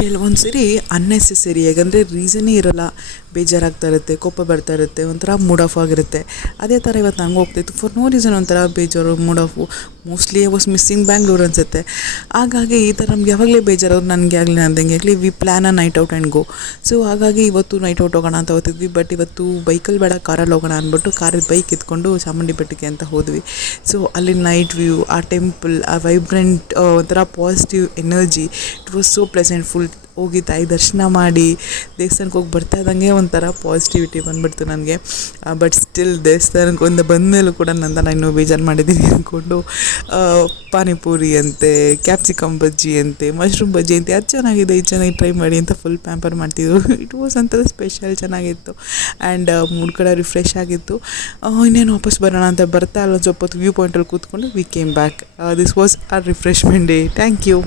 ಕೆಲವೊಂದು ಸರಿ ಅನ್ನೆಸೆಸರಿ, ಹೇಗಂದರೆ ರೀಸನ್ನೇ ಇರೋಲ್ಲ, ಬೇಜಾರಾಗ್ತಾ ಇರುತ್ತೆ, ಕೋಪ ಬರ್ತಾ ಇರುತ್ತೆ, ಒಂಥರ ಮೂಡ್ ಆಫ್ ಆಗಿರುತ್ತೆ. ಅದೇ ಥರ ಇವತ್ತು ನನಗೂ ಹೋಗ್ತಾಯಿತ್ತು, ಫಾರ್ ನೋ ರೀಸನ್ ಒಂಥರ ಬೇಜಾರು, mood off. Mostly I was missing Bangalore ಅನಿಸುತ್ತೆ. ಹಾಗಾಗಿ ಈ ಥರ ನಮ್ಗೆ ಯಾವಾಗಲೇ ಬೇಜಾರಾದ್ರು, ನನಗೆ ಆಗಲಿ ನಂದಂಗೆ ಆಗಲಿ, V plan night out and go. So ಹಾಗಾಗಿ ಇವತ್ತು ನೈಟ್ ಔಟ್ ಹೋಗೋಣ ಅಂತ ಹೋಗ್ತಿದ್ವಿ. ಬಟ್ ಇವತ್ತು ಬೈಕಲ್ಲಿ ಬೇಡ, ಕಾರಲ್ಲಿ ಹೋಗೋಣ ಅಂದ್ಬಿಟ್ಟು ಬೈಕ್ ಎತ್ಕೊಂಡು ಚಾಮುಂಡಿ ಬೆಟ್ಟಕ್ಕೆ ಅಂತ ಹೋದ್ವಿ. ಸೊ ಅಲ್ಲಿ ನೈಟ್ ವ್ಯೂ, ಆ ಟೆಂಪಲ್, ಆ ವೈಬ್ರೆಂಟ್ ಒಂಥರ positive energy, it was so pleasant. Full ಹೋಗಿ ತಾಯಿ ದರ್ಶನ ಮಾಡಿ ದೇವಸ್ಥಾನಕ್ಕೆ ಹೋಗಿ ಬರ್ತಾ ಇದ್ದಂಗೆ ಒಂಥರ ಪಾಸಿಟಿವಿಟಿ ಬಂದುಬಿಡ್ತು ನನಗೆ. ಬಟ್ ಸ್ಟಿಲ್ ದೇವಸ್ಥಾನಕ್ಕೆ ಬಂದಮೇಲೂ ಕೂಡ ನಾನು ಇನ್ನೂ ಬೇಜಾರು ಮಾಡಿದ್ದೀನಿ ಅಂದ್ಕೊಂಡು ಪಾನಿಪೂರಿ ಅಂತೆ, ಕ್ಯಾಪ್ಸಿಕಮ್ ಬಜ್ಜಿ ಅಂತೆ, ಮಶ್ರೂಮ್ ಬಜ್ಜಿ ಅಂತೆ, ಅದು ಚೆನ್ನಾಗಿದೆ, ಇದು ಚೆನ್ನಾಗಿ ಟ್ರೈ ಮಾಡಿ ಅಂತ ಫುಲ್ ಪ್ಯಾಂಪರ್ ಮಾಡ್ತಿದ್ರು. ಇಟ್ ವಾಸ್ ಒಂಥರ ಸ್ಪೆಷಲ್, ಚೆನ್ನಾಗಿತ್ತು. ಆ್ಯಂಡ್ ಮೂಡ್ ಕಡೆ ರಿಫ್ರೆಶ್ ಆಗಿತ್ತು. ಇನ್ನೇನು ವಾಪಸ್ ಬರೋಣ ಅಂತ ಬರ್ತಾ ಅಲ್ಲೊಂದು ಸ್ವಲ್ಪ ಹೊತ್ತು ವ್ಯೂ ಪಾಯಿಂಟಲ್ಲಿ ಕೂತ್ಕೊಂಡು we came back. This was our refreshment day. Thank you.